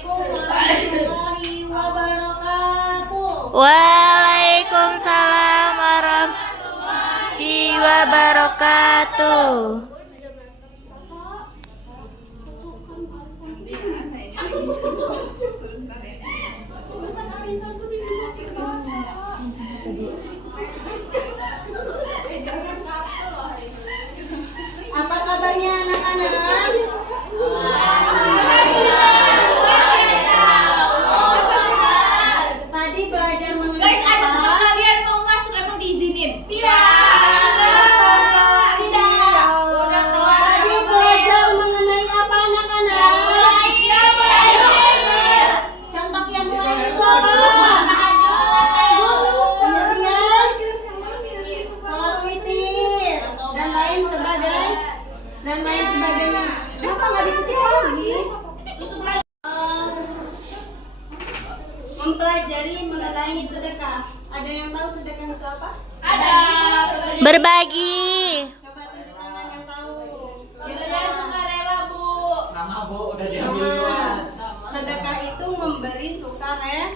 warahmatullahi wabarakatuh. Waalaikumsalam warahmatullahi wabarakatuh. Apa kabarnya anak-anak? Tadi belajar mengenai Guys, ada teman apa? kalian mau masuk emang diizinin? Udah telat. Tadi belajar mengenai apa anak-anak? Contoh yang lain itu apa? Kemudian sholat witir dan lain sebagainya. Kenapa nggak diketik lagi? Mempelajari mengenai sedekah. Ada yang tahu sedekah itu apa? Ada. Berbagi. Coba tunjuk tangan yang tahu. Kita sukarela, Bu. Sama Bu, udah diambil duluan. Sedekah itu memberi sukarela.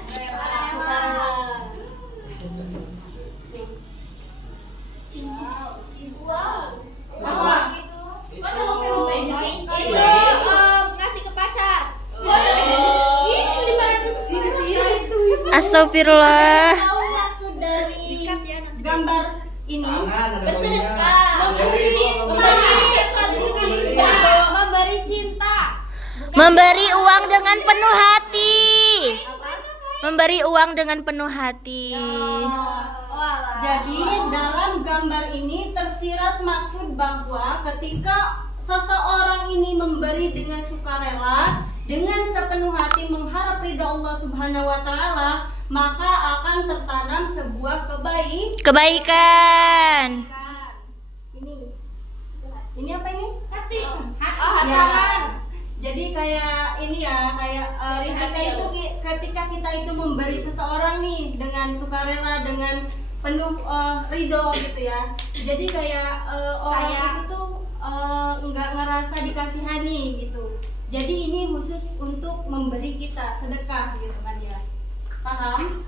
Apa? Itu ngasih ke pacar. Astagfirullah. Tahu maksud dari gambar ini? Bersedekah. Memberi cinta. Memberi uang dengan penuh hati. Apa? Memberi uang dengan penuh hati. Jadi dalam gambar ini tersirat maksud bahwa ketika seseorang ini memberi dengan sukarela, dengan sepenuh hati mengharap ridha Allah Subhanahu wa taala, maka akan tertanam sebuah Kebaikan. Ini apa ini? Hati. Ya. Jadi kayak ini ya, ketika itu ketika kita itu memberi seseorang nih dengan sukarela, dengan penuh ridho gitu ya. Jadi kayak orang itu nggak ngerasa dikasihani gitu. Jadi ini khusus untuk memberi kita sedekah gitu kan ya. Paham?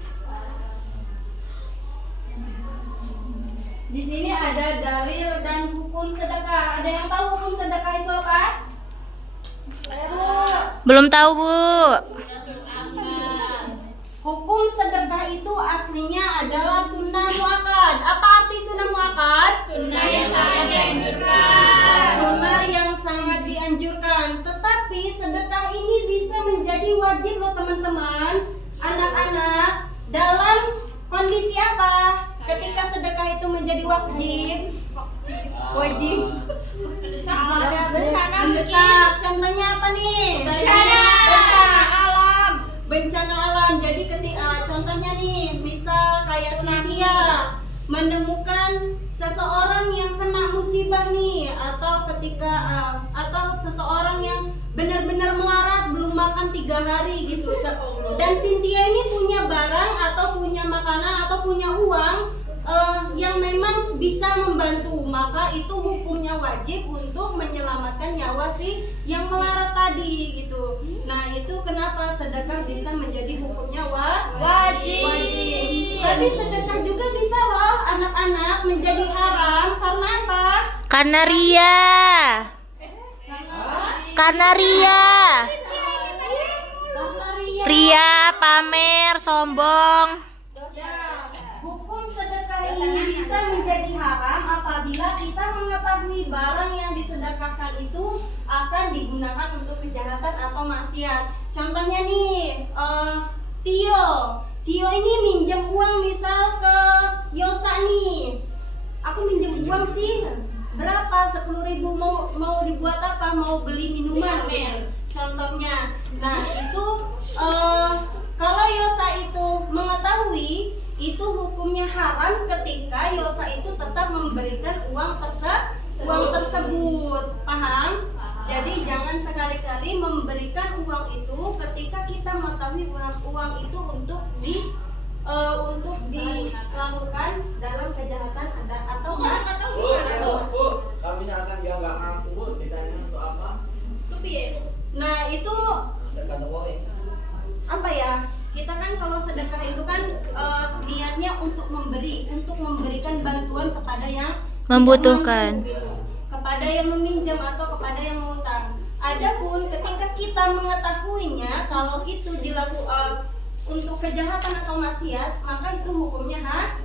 Di sini ada dalil dan hukum sedekah. Ada yang tahu hukum sedekah itu apa? Belum tahu, Bu. Hukum sedekah itu aslinya adalah sunnah muakkad. Apa arti sunnah muakkad? Sunnah yang sangat dianjurkan. Sunnah yang sangat dianjurkan. Tetapi sedekah ini bisa menjadi wajib loh teman-teman. Anak-anak, dalam kondisi apa? Ketika sedekah itu menjadi wajib. Ada bencana Mendesak. Contohnya apa nih? Bencana alam. Bencana alam. Jadi ketika contohnya nih, misal kayak Cynthia menemukan seseorang yang kena musibah nih, atau ketika atau seseorang yang benar-benar melarat belum makan 3 hari gitu. Dan Cynthia ini punya barang atau punya makanan atau punya uang yang memang bisa membantu, maka itu hukumnya wajib untuk menyelamatkan nyawa si yang melarat tadi gitu. Nah itu kenapa sedekah bisa menjadi hukumnya wajib. Tapi sedekah juga bisa loh anak-anak menjadi haram karena apa? Karena ria. Karena ria. Ria, pamer, sombong. Hukum sedekah ini bisa menjadi haram apabila kita mengetahui barang yang disedekahkan itu akan digunakan untuk kejahatan atau maksiat. Contohnya nih, Tio ini minjem uang misal ke Yosa nih. Aku minjem uang sih berapa? 10.000, mau dibuat apa? Mau beli minuman contohnya. Nah itu kalau Yosa itu mengetahui, itu hukumnya haram ketika Yosa itu tetap memberikan uang tersebut. Paham? Jadi jangan sekali-kali memberikan uang itu ketika kita mengetahui uang itu untuk dilakukan dalam kejahatan atau Bu, kami akan dia nggak ngaku, Bu. Ditanya untuk apa? Nah itu Dekat uang ya. kan kalau sedekah itu kan niatnya untuk memberi, untuk memberikan bantuan kepada yang Membutuhkan. tidak mampu, gitu. Kepada yang meminjam atau kepada yang mengutang. Adapun ketika kita mengetahuinya kalau itu dilakukan untuk kejahatan atau maksiat, maka itu hukumnya haram.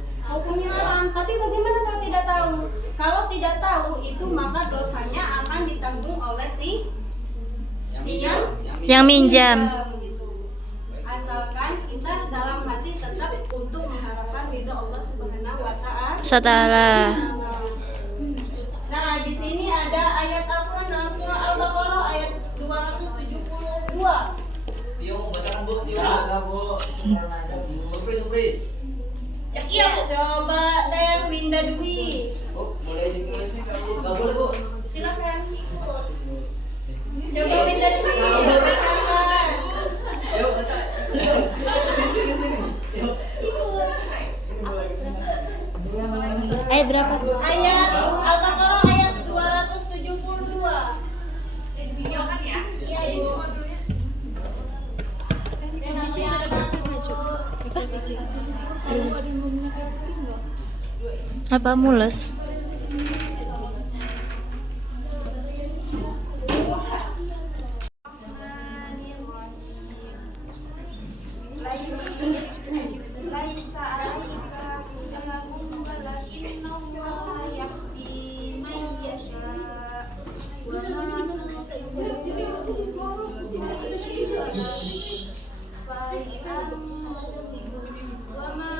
Tapi bagaimana kalau tidak tahu? Kalau tidak tahu itu maka dosanya akan ditanggung oleh si Yang minjam. gitu. Asalkan kita dalam hati tetap untuk mengharapkan ridho Allah Subhanahu wa Ta'ala. Nah, di sini ada ayat Al-Qur'an dalam surah Al-Baqarah ayat 272. Tio mau bacakan Bu, Tio. Kagak bu, sempurna aja bu. Supri. Iya bu. Coba Teh Winda Dwi. Bu, boleh sih kamu. Gak boleh Bu. Silakan ikut. Coba Winda Dwi bacakan. Yuk, baca. Ayat berapa? Ayat Al-Baqarah ayat 272. Video kan ya? Iya, Ibu. Apa mules? Laisa alaika hudahum walakin Allah yahdi man yasha wa ma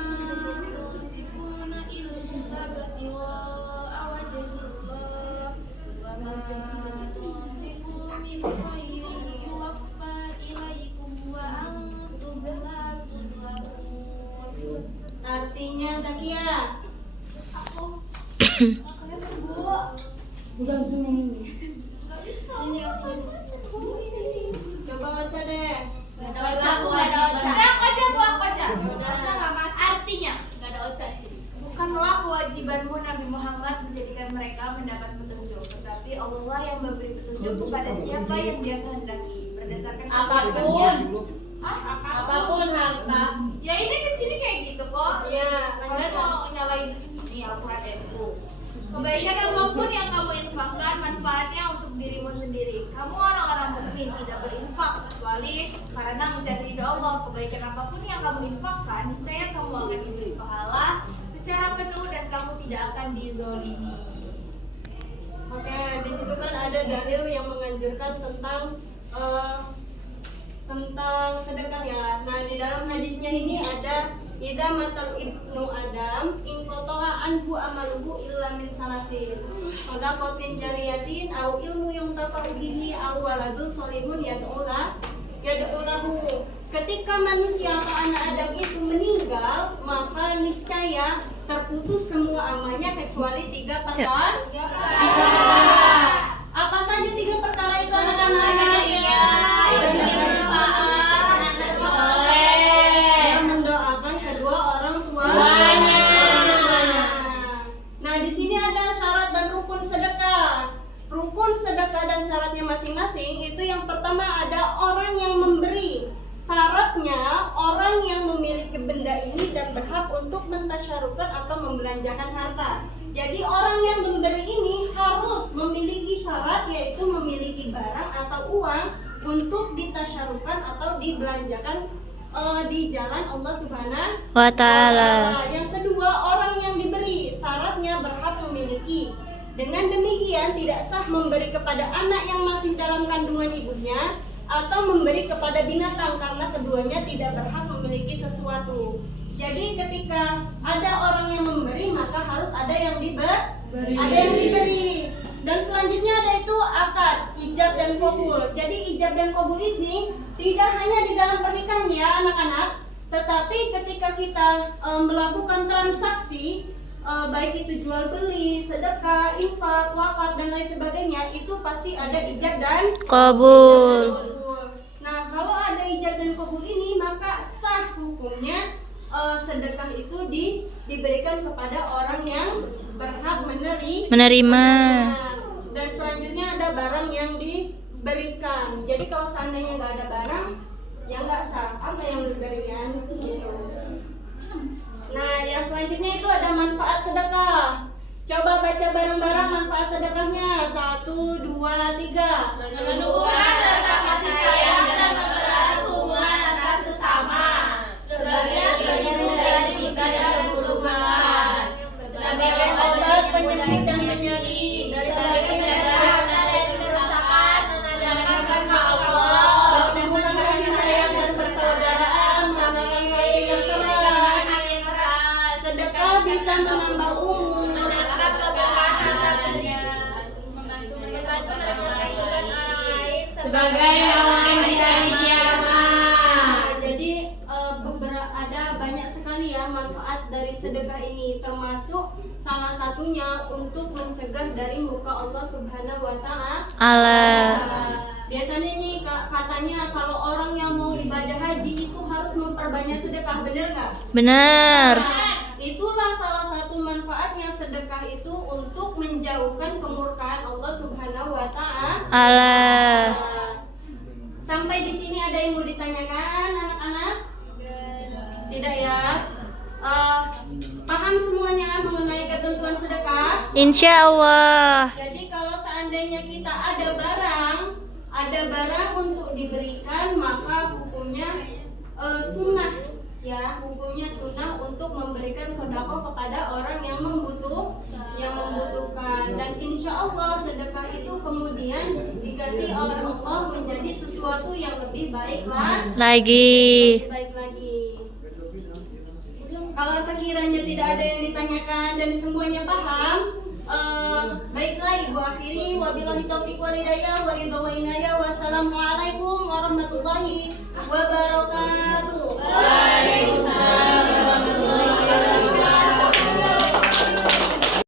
tunfiquna illa ibtigha'a wajhillah wa ma tunfiqu min khairin yuwaffa ilaikum wa antum la tuzlamun. Artinya Zakia. Coba baca deh. Artinya, bukanlah kewajibanmu Nabi Muhammad menjadikan mereka mendapat petunjuk, tetapi Allah yang memberi petunjuk kepada siapa yang Dia kehendaki berdasarkan apapun harta. Ya ini di sini kayak gitu kok. Iya, Kalian mau nyalain ini Al-Quran itu. Kebaikan apapun yang kamu infakkan manfaatnya untuk dirimu sendiri. Kamu orang-orang mukmin tidak berinfak kecuali karena mencari ridho Allah. Kebaikan apapun yang kamu infakkan, niscaya kamu akan diberi pahala secara penuh dan kamu tidak akan dizolimi. Oke, di situ kan ada dalil yang menganjurkan tentang sedekah ya. Nah, di dalam hadisnya ini ada idza matal ibnu adam in qata'a anhu amaluhu illa min salasin. Shadaqatin jariyatin au ilmu yuntafa'u bihi au waladun shalihun yad'ulahu. Ketika manusia atau anak Adam itu meninggal, maka niscaya terputus semua amalnya kecuali tiga perkara. Apa saja tiga perkara itu anak-anak? Mendoakan kedua orang tuanya. Nah, di sini ada syarat dan rukun sedekah. Rukun sedekah dan syaratnya masing-masing itu yang pertama ada orang yang memberi. Syaratnya orang yang memiliki benda ini dan berhak untuk mentasyarukan atau membelanjakan harta. Jadi orang yang memberi ini harus memiliki syarat, yaitu memiliki barang atau uang untuk ditasyarukan atau dibelanjakan di jalan Allah Subhanahu Wa Ta'ala. Yang kedua, orang yang diberi syaratnya berhak memiliki. Dengan demikian tidak sah memberi kepada anak yang masih dalam kandungan ibunya atau memberi kepada binatang karena keduanya tidak berhak memiliki sesuatu. Jadi ketika ada orang yang memberi maka harus ada yang diberi. Dan selanjutnya ada itu akad, ijab dan qabul. Jadi ijab dan qabul ini tidak hanya di dalam pernikahan ya anak-anak, tetapi ketika kita melakukan transaksi baik itu jual beli, sedekah, infak, wakaf dan lain sebagainya, itu pasti ada ijab dan Qabul. Nah, kalau ada ijab dan qabul ini maka sah hukumnya sedekah itu diberikan kepada orang yang berhak Menerima. Dan selanjutnya ada barang yang diberikan. Jadi kalau seandainya nggak ada barang, ya nggak sah. Apa yang diberikan? manfaat sedekahnya? 1, 2, 3. Menumbuhkan rasa kasih sayang dan mempererat hubungan antar sesama. Sebagian berhitung dari ibadah dan kerumahan. Sebagai obat penyakit dan penyakit dari penyakit dari kerusakan mengandalkan karena Allah. menumbuhkan kasih sayang dan persaudaraan mengandalkan hati yang keras. Sedekah bisa menambah umur. Menambah keberkahan dan membantu menemukan orang lain sebagai orang yang kiamat. Jadi ada banyak sekali ya manfaat dari sedekah ini, termasuk salah satunya untuk mencegah dari murka Allah Subhanahu wa Ta'ala. Biasanya nih katanya kalau orang yang mau ibadah haji itu harus memperbanyak sedekah, bener nggak? Benar. Nah, itulah salah satu manfaatnya sedekah itu untuk menjauhkan kemurkaan Allah Subhanahu wa Ta'ala. Sampai di sini ada yang mau ditanyakan anak-anak? Tidak ya? Paham semuanya mengenai ketentuan sedekah? Insya Allah. Jadi kalau seandainya kita ada barang untuk diberikan, maka hukumnya sunnah ya, hukumnya sunnah untuk memberikan sedekah kepada orang yang membutuhkan. Dan insya Allah sedekah itu kemudian diganti oleh Allah menjadi sesuatu yang lebih baik Lagi. lagi. Kalau sekiranya tidak ada yang ditanyakan dan semuanya paham, baiklah ibu akhiri. Wabillahi taufiq wal hidayah wa ridha wa inayah. Wassalamualaikum warahmatullahi wabarakatuh.